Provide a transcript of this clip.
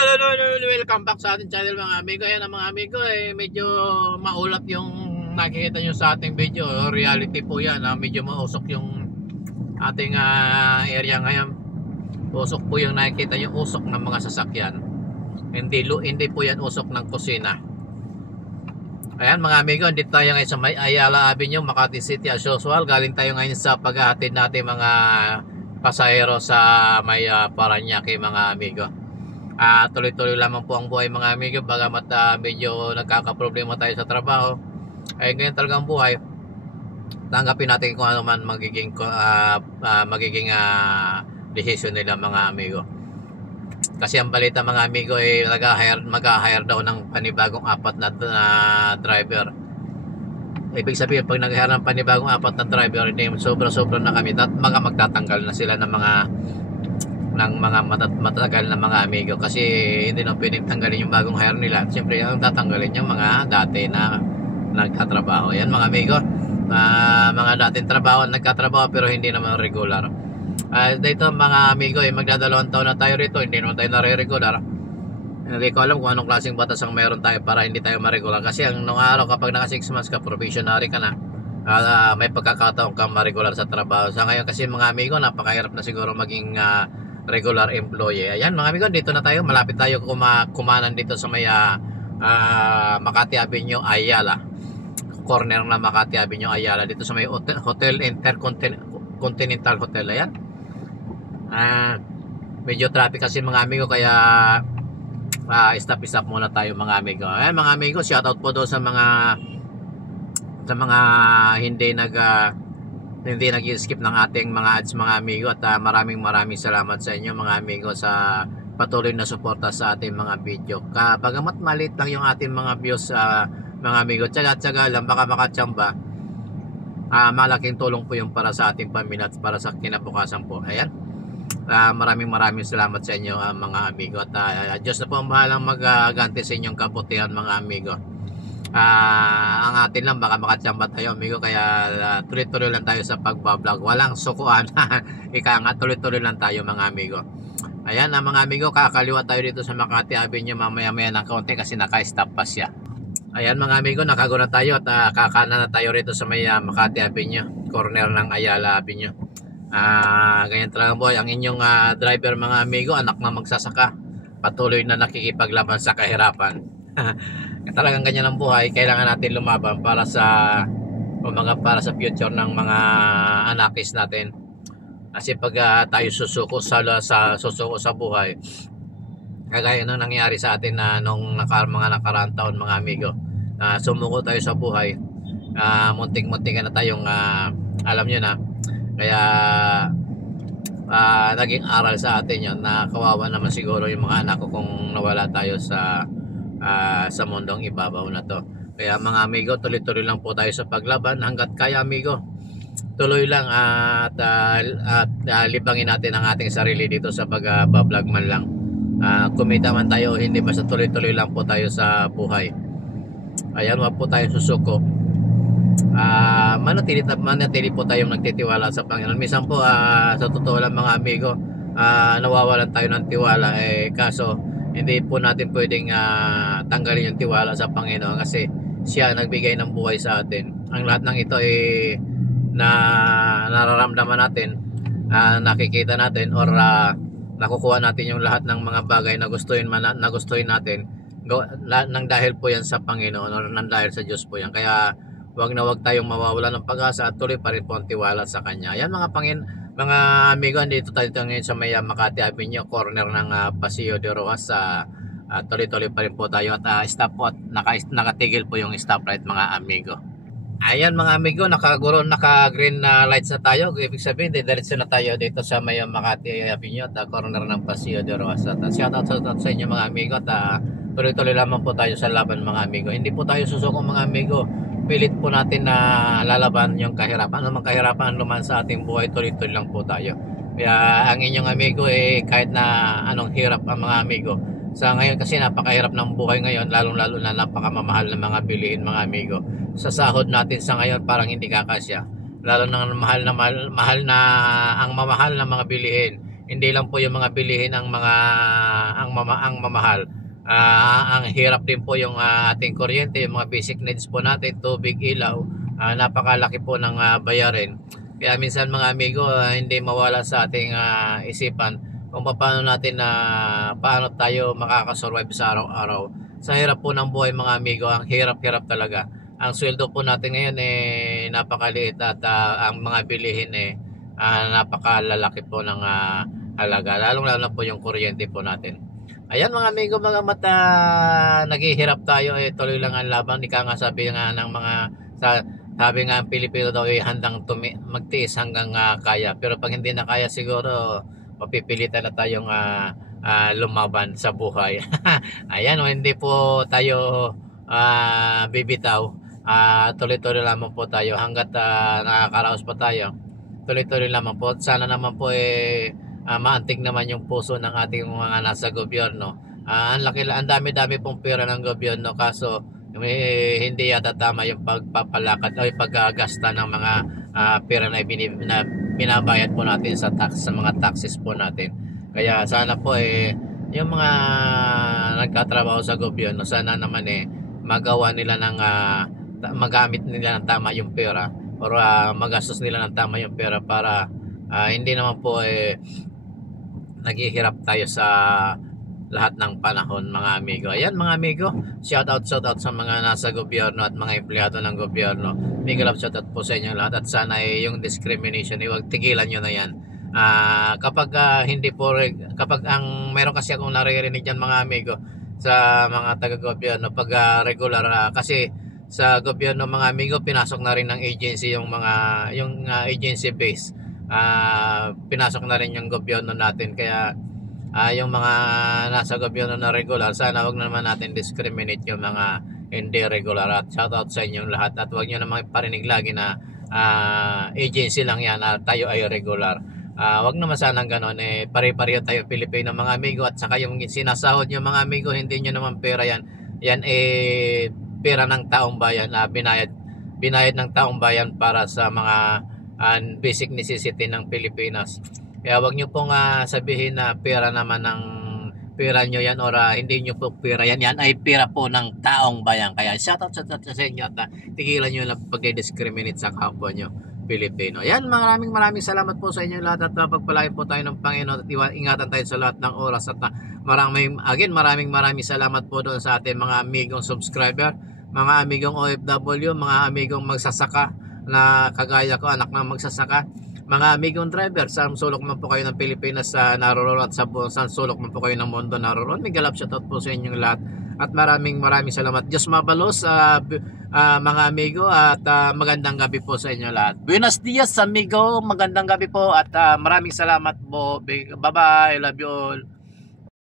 Welcome back sa ating channel mga amigo. Ayan ang mga amigo, medyo maulap yung nakikita nyo sa ating video. Reality po yan, medyo mausok yung ating area ngayon. Usok po yung nakikita nyo, usok ng mga sasakyan. Hindi po yan usok ng kusina. Ayan mga amigo, dito tayo ngayon sa may Ayala Avenue, Makati City as usual. Galing tayo ngayon sa paghahatid natin mga pasahero sa may Parañaque mga amigo. Tuloy-tuloy lamang po ang buhay mga amigo, bagamat medyo nagkakaproblema tayo sa trabaho. Ay ganyan talaga ang buhay. Tanggapin natin kung ano man magiging decision nila mga amigo. Kasi ang balita mga amigo ay mag-hire daw ng panibagong apat na driver. Ibig sabihin pag nag-hire ng panibagong apat na driver, hindi sobra-sobra na kami at magtatanggal na sila ng mga matagal na mga amigo, kasi hindi na pwedeng tanggalin yung bagong hire nila. Siyempre ang tatanggalin yung mga dati na nagtatrabaho. Yan mga amigo, mga dating trabaho nagkatrabaho pero hindi naman regular. Dito mga amigo, magdadalawang taon na tayo rito, hindi naman tayo nare-regular. Hindi ko alam kung anong klaseng batas ang meron tayo para hindi tayo ma-regular. Kasi ang nung araw kapag naka 6 months ka, probationary ka na, may pagkakataon kang ma-regular sa trabaho. Sa ngayon kasi mga amigo, napakahirap na siguro maging regular employee. Ayan mga amigo, dito na tayo, malapit tayo kumanan dito sa may Makati Avenue Ayala, corner na Makati Avenue Ayala, dito sa may Hotel Intercontinental Hotel. Ayan, medyo traffic kasi mga amigo, kaya stop muna tayo mga amigo. Ayan mga amigo, shoutout po doon sa mga hindi nag-skip ng ating mga ads mga amigo, at maraming salamat sa inyo mga amigo sa patuloy na suporta sa ating mga video. Bagamat maliit lang yung ating mga views mga amigo, tsaga lang, baka makatsamba, malaking tulong po yung para sa ating pamilya at para sa kinabukasan po. Ayan, maraming salamat sa inyo mga amigo, at Diyos na po ang bahalang mag-ganti sa inyong kabutihan mga amigo. Ang atin lang baka makatsamba tayo amigo, kaya tuloy-tuloy lang tayo sa pagbablog, walang sukuan. Ika nga, tuloy-tuloy lang tayo mga amigo. Ayan mga amigo, kakaliwa tayo dito sa Makati Avenue mamaya-maya ng kaunti kasi naka-stop pa siya. Ayan mga amigo, nakago na tayo at kakana na tayo rito sa may Makati Avenue, corner ng Ayala Avenue. Ganyan talaga boy, ang inyong driver mga amigo, anak na magsasaka, patuloy na nakikipaglaban sa kahirapan. Talagang ganyan ang buhay, kailangan natin lumaban para sa future ng mga anakis natin. Kasi pag tayo susuko sa buhay, kagaya nung nangyari sa atin nung mga nakaraang taon mga amigo, sumuko tayo sa buhay, muntik-muntik na tayong alam nyo na, kaya naging aral sa atin yun, na kawawa naman siguro yung mga anak ko kung nawala tayo sa mundong ibabaw na to. Kaya mga amigo, tuloy-tuloy lang po tayo sa paglaban hanggat kaya amigo. Tuloy lang at libangin natin ang ating sarili dito sa pag-vlog man lang. Kumita man tayo, hindi basta tuloy-tuloy lang po tayo sa buhay. Ayan, wag po tayo susuko. Manatili po tayong nagtitiwala sa Panginoon. Minsan po sa totoo lang mga amigo, nawawalan tayo ng tiwala, kaso hindi po natin pwedeng tanggalin yung tiwala sa Panginoon, kasi siya nagbigay ng buhay sa atin. Ang lahat ng ito na nararamdaman natin, nakikita natin, or nakukuha natin yung lahat ng mga bagay na gustuhin natin, nang dahil po yan sa Panginoon, or nang dahil sa Diyos po yan. Kaya wag tayong mawawala ng pag-asa at tuloy pa rin po ang tiwala sa Kanya. Yan mga amigo, dito tayo ngayon sa may Makati Avenue, corner ng Paseo de Rojas. Tuloy-tuloy pa rin po tayo at stop po at nakatigil po yung stoplight mga amigo. Ayan mga amigo, naka-green lights na tayo. Ibig sabihin, diretso na tayo dito sa may Makati Avenue at corner ng Paseo de Rojas. At shoutout sa inyo mga amigo, at tuloy-tuloy lamang po tayo sa laban mga amigo. Hindi po tayo susuko mga amigo. Pilit po natin na lalaban yung kahirapan. Anumang kahirapan luman sa ating buhay, tuloy-tuloy lang po tayo. Kaya ang inyong amigo, kahit na anong hirap ang mga amigo, sa ngayon kasi napakahirap ng buhay ngayon, lalong-lalo na napakamamahal ng mga bilihin mga amigo. Sa sahod natin sa ngayon parang hindi kakasya, lalo na ang mamahal na mga bilihin. hindi lang po yung mga bilihin ang mamahal. Ang hirap din po yung ating kuryente, yung mga basic needs po natin, tubig, ilaw, napakalaki po ng bayarin. Kaya minsan mga amigo, hindi mawala sa ating isipan kung paano natin paano tayo makakasurvive sa araw-araw. Sa hirap po ng buhay mga amigo, ang hirap-hirap talaga. Ang sweldo po natin ngayon napakaliit at ang mga bilihin napakalalaki po ng halaga. Lalong-lalo na po yung kuryente po natin. Ayan mga amigo, mga mata, naghihirap tayo, tuloy lang ang laban. Ika nga sabi nga ng mga sabi nga ang Pilipino daw handang magtiis hanggang kaya. Pero pag hindi na kaya siguro mapipilitan na tayong lumaban sa buhay. Ayan, hindi po tayo bibitaw. Tuloy-tuloy lamang po tayo hanggat nakakaraos pa tayo. Tuloy-tuloy lamang po. Sana naman po maantig naman yung puso ng ating mga nasa gobyerno. Ang dami-dami pong pera ng gobyerno, kaso hindi yata tama yung pagpapalakad o paggasta ng mga pera na binabayad po natin sa mga taxes po natin. Kaya sana po yung mga nagtatrabaho sa gobyerno, sana naman magawa nila ng magamit nila ng tama yung pera, or magastos nila ng tama yung pera para hindi naman po naghihirap tayo sa lahat ng panahon mga amigo. Ayan mga amigo, shout out sa mga nasa gobyerno at mga empleyado ng gobyerno. Big love shout out po sa inyo lahat, at sana yung discrimination huwag tigilan nyo na yan. Kapag hindi po kapag meron kasi akong naririnig dyan mga amigo sa mga taga-gobyerno pag regular, kasi sa gobyerno mga amigo pinasok na rin ng agency yung agency base, pinasok na rin yung gobyerno natin. Kaya yung mga nasa gobyerno na regular, sana wag naman natin discriminate yung mga hindi regular. At shout out sa inyong lahat, at wag nyo naman parinig lagi na agency lang yan, tayo ay regular. Wag naman sanang ganon, pare-pareho tayo Pilipino mga amigo. At saka yung sinasahod nyo mga amigo, hindi nyo naman pera yan. Yan pera ng taong bayan, binayad ng taong bayan para sa mga basic necessity ng Pilipinas. Kaya wag nyo pong sabihin na pera naman ng pera nyo yan, or hindi nyo po pera yan. Yan ay pera po ng taong bayan. Kaya shout out sa inyo, at tigilan nyo lang pag-discriminate sa kapwa nyo Pilipino. Yan, maraming salamat po sa inyo lahat, at pagpalain po tayo ng Panginoon, at ingatan tayo sa lahat ng oras. At maraming salamat po doon sa ating mga amigong subscriber, mga amigong OFW, mga amigong magsasaka na kagaya ko, anak ng magsasaka, mga amigong driver, sa sulok man po kayo ng Pilipinas naroroon, at sa sulok man po kayo ng mundo naroroon, may galap shoutout po sa inyong lahat, at maraming salamat. Diyos mabalos mga amigo, at magandang gabi po sa inyo lahat. Buenos dias amigo, magandang gabi po, at maraming salamat po. Bye bye, love you all.